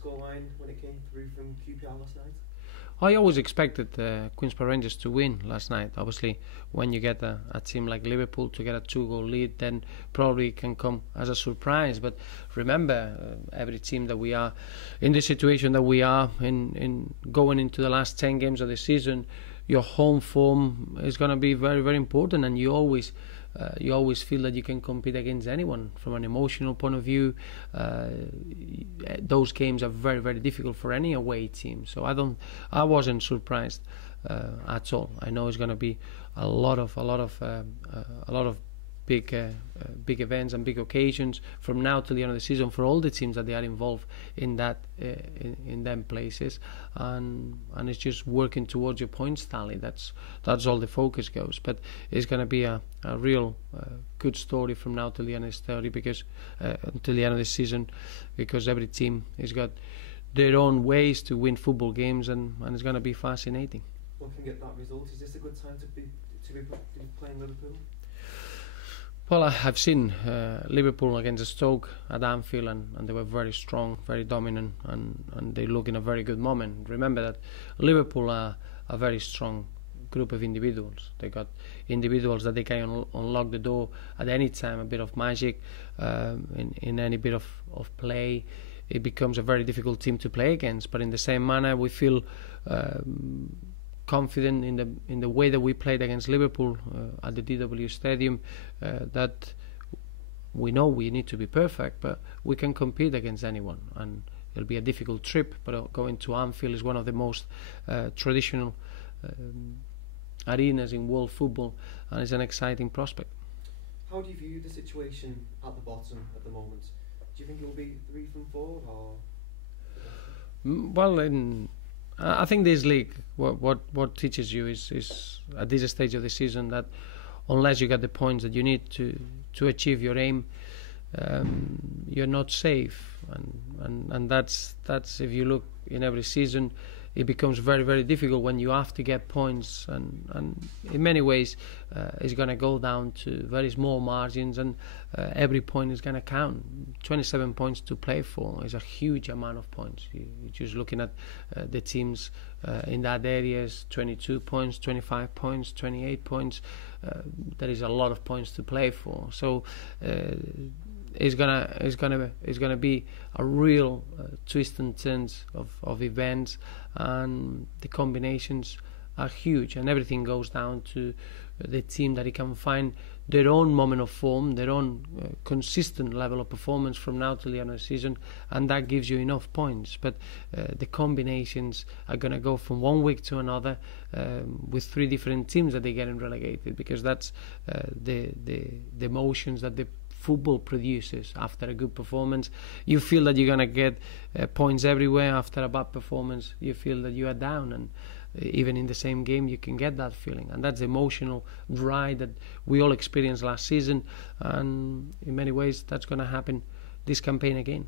scoreline when it came through from QPR last night? I always expected Queen's Park Rangers to win last night. Obviously, when you get a team like Liverpool to get a 2-goal lead, then probably it can come as a surprise. But remember, every team that we are in the situation that we are in going into the last 10 games of the season, your home form is going to be very, very important, and you always feel that you can compete against anyone from an emotional point of view. Those games are very, very difficult for any away team. So I wasn't surprised at all. I know it's going to be a lot of big events and big occasions from now till the end of the season for all the teams that they are involved in that in them places, and it's just working towards your points tally. That's all the focus goes. But it's going to be a real good story from now till the end of the story, because until the end of the season, because every team has got their own ways to win football games, and it's going to be fascinating. Looking at that result, is this a good time to be playing Liverpool? Well, I've seen Liverpool against Stoke at Anfield, and they were very strong, very dominant, and they look in a very good moment. Remember that Liverpool are a very strong group of individuals. They got individuals that they can unlock the door at any time. A bit of magic in any bit of play, it becomes a very difficult team to play against. But in the same manner, we feel confident in the way that we played against Liverpool at the DW Stadium, that we know we need to be perfect, but we can compete against anyone, and it'll be a difficult trip, but going to Anfield is one of the most traditional arenas in world football, and it's an exciting prospect. How do you view the situation at the bottom at the moment? Do you think it will be 3 from 4, or? Well, I think this league, what teaches you is at this stage of the season that unless you get the points that you need to achieve your aim, you're not safe, and that's if you look in every season, it becomes very, very difficult when you have to get points, and in many ways it's going to go down to very small margins, and every point is going to count. 27 points to play for is a huge amount of points. You're just looking at the teams in that areas, 22 points, 25 points, 28 points. There is a lot of points to play for. So it's gonna be a real twist and turns of events, and the combinations are huge, and everything goes down to the team that it can find their own moment of form, their own consistent level of performance from now till the end of the season, and that gives you enough points. But the combinations are going to go from one week to another with 3 different teams that they get relegated, because that's the emotions that the football produces after a good performance. You feel that you're going to get points everywhere. After a bad performance, you feel that you are down, and even in the same game you can get that feeling, and that's the emotional ride that we all experienced last season, and in many ways that's going to happen this campaign again.